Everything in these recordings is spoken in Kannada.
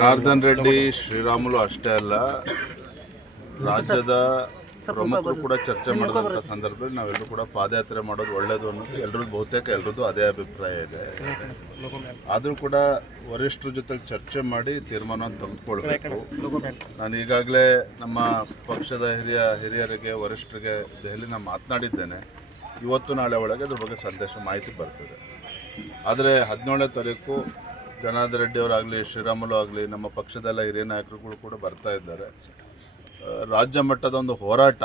ಜನಾರ್ದನ್ ರೆಡ್ಡಿ, ಶ್ರೀರಾಮುಲು ಅಷ್ಟೇ ಅಲ್ಲ. ರಾಜ್ಯದ ಪ್ರಮುಖರು ಕೂಡ ಚರ್ಚೆ ಮಾಡಿದಂಥ ಸಂದರ್ಭದಲ್ಲಿ ನಾವೆಲ್ಲರೂ ಕೂಡ ಪಾದಯಾತ್ರೆ ಮಾಡೋದು ಒಳ್ಳೇದು ಅನ್ನೋದು ಎಲ್ಲರದ್ದು ಬಹುತೇಕ ಎಲ್ಲರದ್ದು ಅದೇ ಅಭಿಪ್ರಾಯ ಇದೆ. ಆದರೂ ಕೂಡ ವರಿಷ್ಠರ ಜೊತೆ ಚರ್ಚೆ ಮಾಡಿ ತೀರ್ಮಾನ ತೆಗೆದುಕೊಳ್ಬೇಕು. ನಾನು ಈಗಾಗಲೇ ನಮ್ಮ ಪಕ್ಷದ ಹಿರಿಯ ಹಿರಿಯರಿಗೆ, ವರಿಷ್ಠರಿಗೆ ದೆಹಲಿನ ಮಾತನಾಡಿದ್ದೇನೆ. ಇವತ್ತು ನಾಳೆ ಒಳಗೆ ಅದ್ರ ಬಗ್ಗೆ ಸಂದೇಶ ಮಾಹಿತಿ ಬರ್ತದೆ. ಆದರೆ ಹದಿನೇಳನೇ ತಾರೀಕು ಜನಾರ್ದನ್ ರೆಡ್ಡಿ ಅವರಾಗಲಿ, ಶ್ರೀರಾಮುಲು ಆಗಲಿ, ನಮ್ಮ ಪಕ್ಷದೆಲ್ಲ ಹಿರಿಯ ನಾಯಕರುಗಳು ಕೂಡ ಬರ್ತಾ ಇದ್ದಾರೆ. ರಾಜ್ಯ ಮಟ್ಟದ ಒಂದು ಹೋರಾಟ.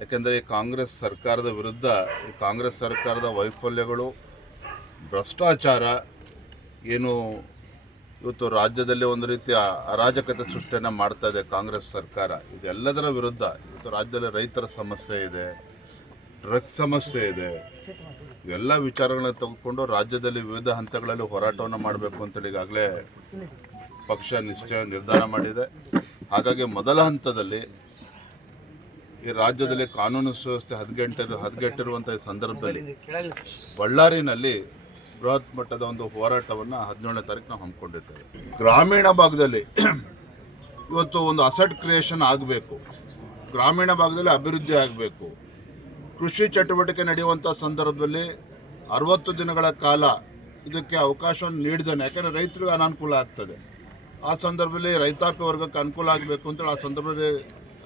ಯಾಕೆಂದರೆ ಈ ಕಾಂಗ್ರೆಸ್ ಸರ್ಕಾರದ ವಿರುದ್ಧ, ಈ ಕಾಂಗ್ರೆಸ್ ಸರ್ಕಾರದ ವೈಫಲ್ಯಗಳು, ಭ್ರಷ್ಟಾಚಾರ, ಏನು ಇವತ್ತು ರಾಜ್ಯದಲ್ಲಿ ಒಂದು ರೀತಿಯ ಅರಾಜಕತೆ ಸೃಷ್ಟಿಯನ್ನು ಮಾಡ್ತಾ ಇದೆ ಕಾಂಗ್ರೆಸ್ ಸರ್ಕಾರ. ಇದೆಲ್ಲದರ ವಿರುದ್ಧ ಇವತ್ತು ರಾಜ್ಯದಲ್ಲಿ ರೈತರ ಸಮಸ್ಯೆ ಇದೆ. ಡ್ರಗ್ಸ್ ಸಮಸ್ಯೆ ಇದೆ. ಎಲ್ಲ ವಿಚಾರಗಳನ್ನ ತೆಗೆದುಕೊಂಡು ರಾಜ್ಯದಲ್ಲಿ ವಿವಿಧ ಹಂತಗಳಲ್ಲಿ ಹೋರಾಟವನ್ನು ಮಾಡಬೇಕು ಅಂತೇಳಿ ಈಗಾಗಲೇ ಪಕ್ಷ ನಿಶ್ಚಯ ನಿರ್ಧಾರ ಮಾಡಿದೆ. ಹಾಗಾಗಿ ಮೊದಲ ಹಂತದಲ್ಲಿ ಈ ರಾಜ್ಯದಲ್ಲಿ ಕಾನೂನು ಸುವ್ಯವಸ್ಥೆ ಹದಗೆಟ್ಟಿರು ಹದಗೆಟ್ಟಿರುವಂಥ ಸಂದರ್ಭದಲ್ಲಿ ಬಳ್ಳಾರಿನಲ್ಲಿ ಬೃಹತ್ ಮಟ್ಟದ ಒಂದು ಹೋರಾಟವನ್ನು ಹದಿನೇಳನೇ ತಾರೀಕು ನಾವು ಹಮ್ಮಿಕೊಂಡಿದ್ದೇವೆ. ಗ್ರಾಮೀಣ ಭಾಗದಲ್ಲಿ ಇವತ್ತು ಒಂದು ಅಸೆಟ್ ಕ್ರಿಯೇಷನ್ ಆಗಬೇಕು. ಗ್ರಾಮೀಣ ಭಾಗದಲ್ಲಿ ಅಭಿವೃದ್ಧಿ ಆಗಬೇಕು. ಕೃಷಿ ಚಟುವಟಿಕೆ ನಡೆಯುವಂಥ ಸಂದರ್ಭದಲ್ಲಿ ಅರವತ್ತು ದಿನಗಳ ಕಾಲ ಇದಕ್ಕೆ ಅವಕಾಶವನ್ನು ನೀಡಿದ್ದಾನೆ. ಯಾಕಂದರೆ ರೈತರಿಗೆ ಅನಾನುಕೂಲ ಆಗ್ತದೆ. ಆ ಸಂದರ್ಭದಲ್ಲಿ ರೈತಾಪಿ ವರ್ಗಕ್ಕೆ ಅನುಕೂಲ ಆಗಬೇಕು ಅಂತೇಳಿ ಆ ಸಂದರ್ಭದಲ್ಲಿ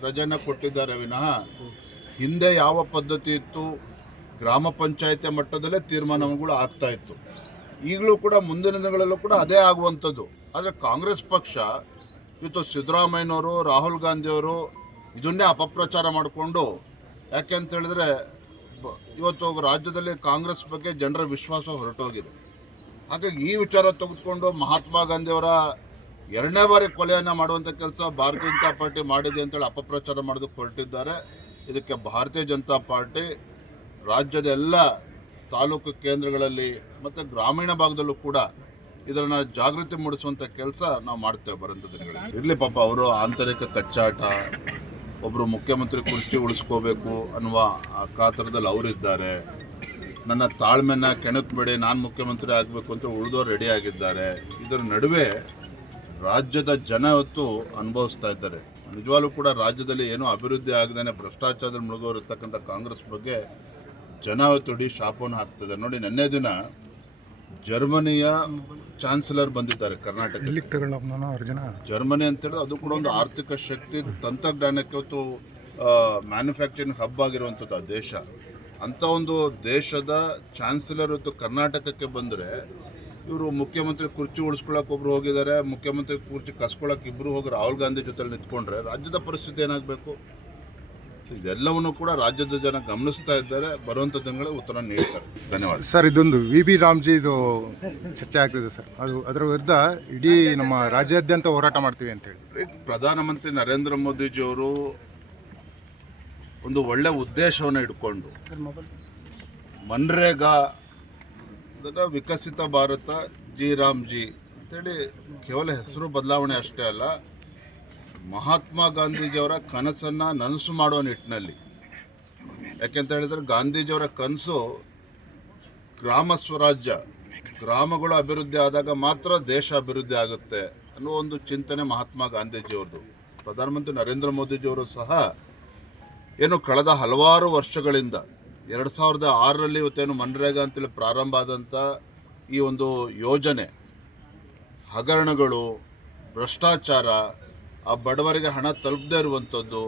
ರಜೆನ ಕೊಟ್ಟಿದ್ದಾರೆ ವಿನಃ. ಹಿಂದೆ ಯಾವ ಪದ್ಧತಿ ಇತ್ತು? ಗ್ರಾಮ ಪಂಚಾಯತಿ ಮಟ್ಟದಲ್ಲೇ ತೀರ್ಮಾನಗಳು ಆಗ್ತಾ ಇತ್ತು. ಈಗಲೂ ಕೂಡ ಮುಂದಿನ ದಿನಗಳಲ್ಲೂ ಕೂಡ ಅದೇ ಆಗುವಂಥದ್ದು. ಆದರೆ ಕಾಂಗ್ರೆಸ್ ಪಕ್ಷ ಇವತ್ತು ಸಿದ್ದರಾಮಯ್ಯನವರು, ರಾಹುಲ್ ಗಾಂಧಿಯವರು ಇದನ್ನೇ ಅಪಪ್ರಚಾರ ಮಾಡಿಕೊಂಡು ಯಾಕೆ ಅಂತ ಹೇಳಿದ್ರೆ ಇವತ್ತು ರಾಜ್ಯದಲ್ಲಿ ಕಾಂಗ್ರೆಸ್ ಬಗ್ಗೆ ಜನರ ವಿಶ್ವಾಸ ಹೊರಟೋಗಿದೆ. ಹಾಗಾಗಿ ಈ ವಿಚಾರ ತೆಗೆದುಕೊಂಡು ಮಹಾತ್ಮ ಗಾಂಧಿಯವರ ಎರಡನೇ ಬಾರಿ ಕೊಲೆಯನ್ನು ಮಾಡುವಂಥ ಕೆಲಸ ಭಾರತೀಯ ಜನತಾ ಪಾರ್ಟಿ ಮಾಡಿದೆ ಅಂತೇಳಿ ಅಪಪ್ರಚಾರ ಮಾಡೋದಕ್ಕೆ ಹೊರಟಿದ್ದಾರೆ. ಇದಕ್ಕೆ ಭಾರತೀಯ ಜನತಾ ಪಾರ್ಟಿ ರಾಜ್ಯದ ಎಲ್ಲ ತಾಲೂಕು ಕೇಂದ್ರಗಳಲ್ಲಿ ಮತ್ತು ಗ್ರಾಮೀಣ ಭಾಗದಲ್ಲೂ ಕೂಡ ಇದನ್ನು ಜಾಗೃತಿ ಮೂಡಿಸುವಂಥ ಕೆಲಸ ನಾವು ಮಾಡ್ತೇವೆ ಬರೋಂಥ ದಿನಗಳಲ್ಲಿ ಇರಲಿ ಪಾಪ, ಅವರು ಆಂತರಿಕ ಕಚ್ಚಾಟ ಒಬ್ಬರು ಮುಖ್ಯಮಂತ್ರಿ ಕುರ್ಚಿ ಉಳಿಸ್ಕೋಬೇಕು ಅನ್ನುವ ಕಾತರದಲ್ಲಿ ಅವರಿದ್ದಾರೆ. ನನ್ನ ತಾಳ್ಮೆನ ಕೆಣಕಬೇಡಿ, ನಾನು ಮುಖ್ಯಮಂತ್ರಿ ಆಗಬೇಕು ಅಂತ ಉಳಿದೋರು ರೆಡಿ ಆಗಿದ್ದಾರೆ. ಇದರ ನಡುವೆ ರಾಜ್ಯದ ಜನ ಹೊತ್ತು ಅನುಭವಿಸ್ತಾ ಇದ್ದಾರೆ. ನಿಜವಾಗ್ಲೂ ಕೂಡ ರಾಜ್ಯದಲ್ಲಿ ಏನೂ ಅಭಿವೃದ್ಧಿ ಆಗದೇ ಭ್ರಷ್ಟಾಚಾರದಲ್ಲಿ ಮುಳುಗೋರಿರ್ತಕ್ಕಂಥ ಕಾಂಗ್ರೆಸ್ ಬಗ್ಗೆ ಜನ ಹೊತ್ತು ಇಡೀ ಶಾಪವನ್ನು ಹಾಕ್ತಿದ್ದಾರೆ. ನೋಡಿ, ನಿನ್ನೆ ದಿನ ಜರ್ಮನಿಯ ಚಾನ್ಸಲರ್ ಬಂದಿದ್ದಾರೆ ಕರ್ನಾಟಕ ಇಲ್ಲಿಗೆ ಜರ್ಮನಿ ಅಂತ ಹೇಳಿದ್ರೆ ಅದು ಕೂಡ ಒಂದು ಆರ್ಥಿಕ ಶಕ್ತಿ ತಂತ್ರಜ್ಞಾನಕ್ಕೆ ಇವತ್ತು ಮ್ಯಾನುಫ್ಯಾಕ್ಚರಿಂಗ್ ಹಬ್ ಆಗಿರುವಂಥದ್ದು ಆ ದೇಶ. ಅಂಥ ಒಂದು ದೇಶದ ಚಾನ್ಸಲರ್ ಇವತ್ತು ಕರ್ನಾಟಕಕ್ಕೆ ಬಂದರೆ ಇವರು ಮುಖ್ಯಮಂತ್ರಿ ಕುರ್ಚಿ ಉಳ್ಸ್ಕೊಳ್ಳೋಕೆ ಒಬ್ರು ಹೋಗಿದ್ದಾರೆ ಮುಖ್ಯಮಂತ್ರಿ ಕುರ್ಚಿ ಕಸ್ಕೊಳಕ್ಕೆ ಇಬ್ರು ಹೋಗಿ ರಾಹುಲ್ ಗಾಂಧಿ ಜೊತೆ ನಿಂತ್ಕೊಂಡ್ರೆ ರಾಜ್ಯದ ಪರಿಸ್ಥಿತಿ ಏನಾಗಬೇಕು? ಇದೆಲ್ಲವನ್ನು ಕೂಡ ರಾಜ್ಯದ ಜನ ಗಮನಿಸ್ತಾ ಇದ್ದಾರೆ. ಬರುವಂಥ ದಿನಗಳ ಉತ್ತರ ನೀಡ್ತಾರೆ. ಧನ್ಯವಾದ. ಸರ್ ಇದೊಂದು ವಿ ಬಿ ರಾಮ್ಜಿ ಇದು ಚರ್ಚೆ ಆಗ್ತಿದೆ ಸರ್. ಅದು ಅದರ ವಿರುದ್ಧ ಇಡೀ ನಮ್ಮ ರಾಜ್ಯಾದ್ಯಂತ ಹೋರಾಟ ಮಾಡ್ತೀವಿ ಅಂತೇಳಿ ಪ್ರಧಾನಮಂತ್ರಿ ನರೇಂದ್ರ ಮೋದಿಜಿಯವರು ಒಂದು ಒಳ್ಳೆ ಉದ್ದೇಶವನ್ನು ಇಟ್ಕೊಂಡು ಮನ್ರೇಗಾ ವಿಕಸಿತ ಭಾರತ ಜಿ ರಾಮ್ಜಿ ಅಂತೇಳಿ ಕೇವಲ ಹೆಸರು ಬದಲಾವಣೆ ಅಷ್ಟೇ ಅಲ್ಲ ಮಹಾತ್ಮ ಗಾಂಧೀಜಿಯವರ ಕನಸನ್ನು ನನಸು ಮಾಡುವ ನಿಟ್ಟಿನಲ್ಲಿ. ಯಾಕೆಂತ ಹೇಳಿದ್ರೆ ಗಾಂಧೀಜಿಯವರ ಕನಸು ಗ್ರಾಮ ಸ್ವರಾಜ್ಯ, ಗ್ರಾಮಗಳು ಅಭಿವೃದ್ಧಿ ಆದಾಗ ಮಾತ್ರ ದೇಶ ಅಭಿವೃದ್ಧಿ ಆಗುತ್ತೆ ಅನ್ನೋ ಒಂದು ಚಿಂತನೆ ಮಹಾತ್ಮ ಗಾಂಧೀಜಿಯವ್ರದ್ದು. ಪ್ರಧಾನಮಂತ್ರಿ ನರೇಂದ್ರ ಮೋದಿಜಿಯವರು ಸಹ ಏನು ಕಳೆದ ಹಲವಾರು ವರ್ಷಗಳಿಂದ, ಎರಡು ಸಾವಿರದ ಆರರಲ್ಲಿ ಇವತ್ತೇನು ಮನ್ರೇಗಾ ಅಂತೇಳಿ ಪ್ರಾರಂಭ ಆದಂಥ ಈ ಒಂದು ಯೋಜನೆ, ಹಗರಣಗಳು, ಭ್ರಷ್ಟಾಚಾರ ಆ ಬಡವರಿಗೆ ಹಣ ತಲುಪದೇ ಇರುವಂಥದ್ದು